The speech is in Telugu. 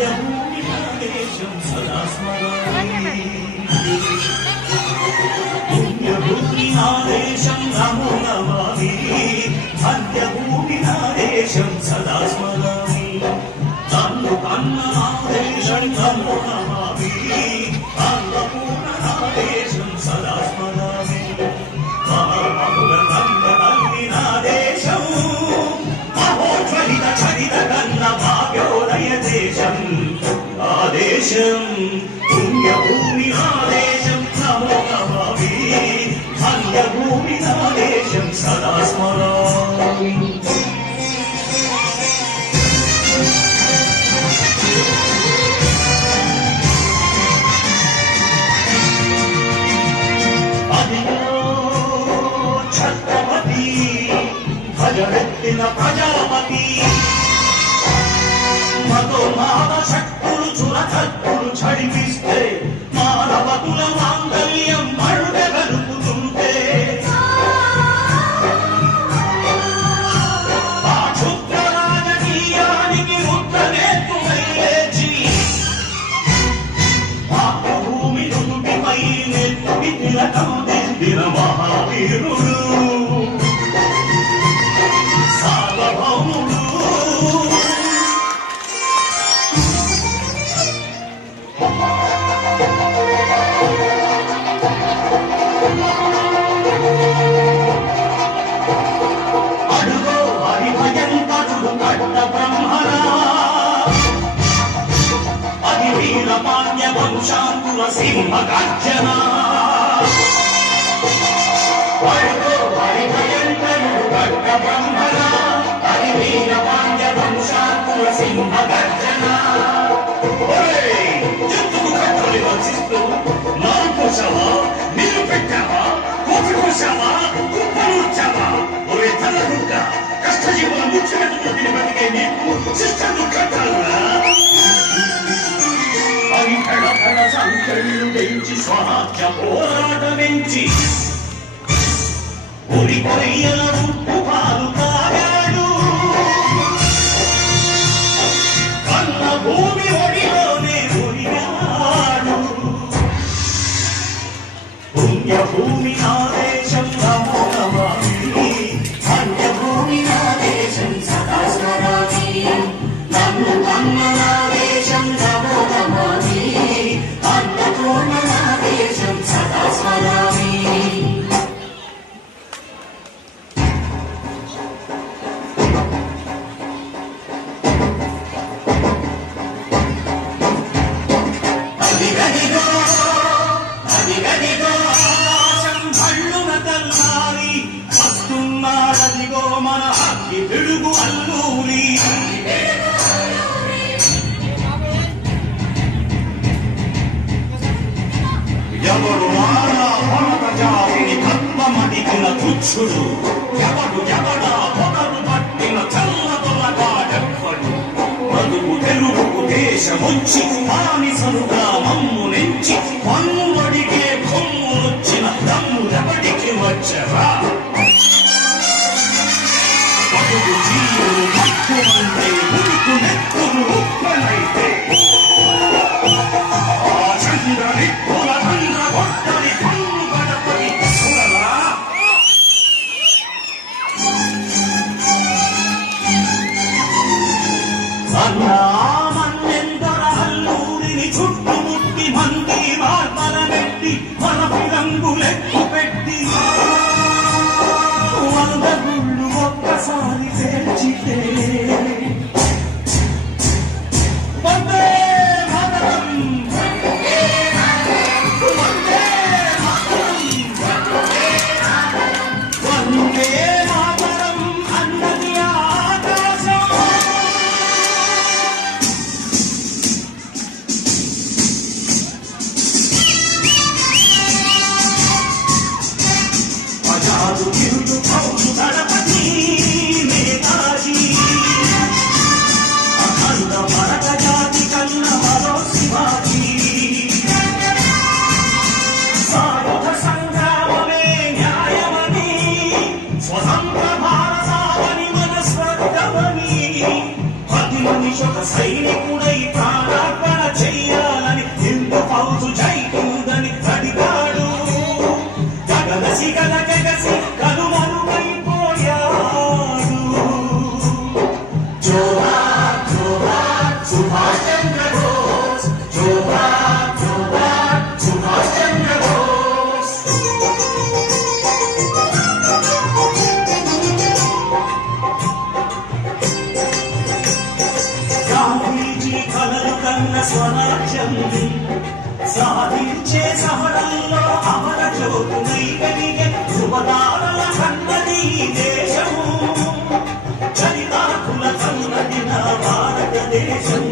ధన్యభూమి నా దేశం సదా స్మరామి పుణ్యభూమి నా దేశం నమో నమామి ధన్యభూమి నా దేశం సదా స్మరామి తన్ను కన్న నా దేశం నమో నమామి అన్నపూర్ణ నా దేశం సదా స్మరామి మహామహుల కన్న తల్లి నా దేశం మహోజ్వలిత చరిత కన్న భాగ్యోదయ దేశం ఆ దేశం పుణ్యభూమి నా దేశం నమో నమామి ధన్యభూమి నా దేశం సదా స్మరామి ఛత్రపతి భజరెత్తిన ప్రజాపతి మతోన్మాద శక్తులు చురకత్తులు చడిపిస్తే మానవతుల మాంగళ్యం మరుగలుపుతుంటే ఆ క్షుద్ర రాజకీయానికి రుద్రనేత్రుడై లేచి మాతృభూమి నుదుటిపై నెత్తి తిలకం దిద్దిన మహావీరుడు సార్వభౌముడు అడుగో హరిభయంకరుడు కట్ట బ్రహ్మరా అది వీరమాన్య వంశాంకుర సింహ గర్జన అడుగో హరిభయంకరుడు కట్ట బ్రహ్మరా అది వీరమాన్య వంశాంకుర సింహ గర్జన ఎందుకు కట్టలు వచ్చిస్తూ నాలుగు కోసావా నీరు పెట్టావా కోపి కోసావా కుప్పలుచ్చావా ఒరే తల్లగుడ్డ కష్టజీవుల ముఖ్యమంత్రులు తిని బతికే నీకు శిక్షను కట్టాలా అవి కడకడ సంఖ్యలు పెంచి స్వరాజ్య పోరాటమెంచి ఉరి కొయ్యల ఉప్పు పాలు తాగాడు కన్న భూమి ఒడిలోనే ఉరిగాడు పుణ్యభూమి నా దేశం నమో నమామి ధన్యభూమి నా దేశం సదా స్మరామి నన్ను కన్న నా దేశం నమో నమామి అన్నపూర్ణ నా దేశం సదా స్మరామి వస్తున్నాడదిగో మన అగ్గి పిడుగు అల్లూరి ఎవడు మారా భరత జాతిని కర్మమడిగిన తుచ్చుడు ఎవడా పొగరు పట్టిన చల్లదొల్లగాడెవ్వడు బతుకు తెలుగుకు దేశమొచ్చి బానిసలుగా మమ్ము నెంచి పన్నుమడిగే కొమ్మునొచ్చిన దమ్ములెవడికి వచ్చరా బతుకు జీవులు మక్కువంటే ఉడుకు నెత్తులు ఉప్పనైతే ఆ చంద్ర నిప్పుల చంద్ర కొట్టని పన్ను గడపని చూడలా అన్నామన్నెందర అల్లూరిని చుట్టుముట్టి మంది మార్మ చంద్ర బోస్ జోహార్ జోహార్ సుభాష్ చంద్ర బోస్ గాంధీజీ కలలు కన్న స్వరాజ్యం సాధించే సహనంలో అమర జ్యోతులై వెలిగే శుభతారల కన్నది ఈ దేశము చరితాకుల కన్నది నా భారతదేశం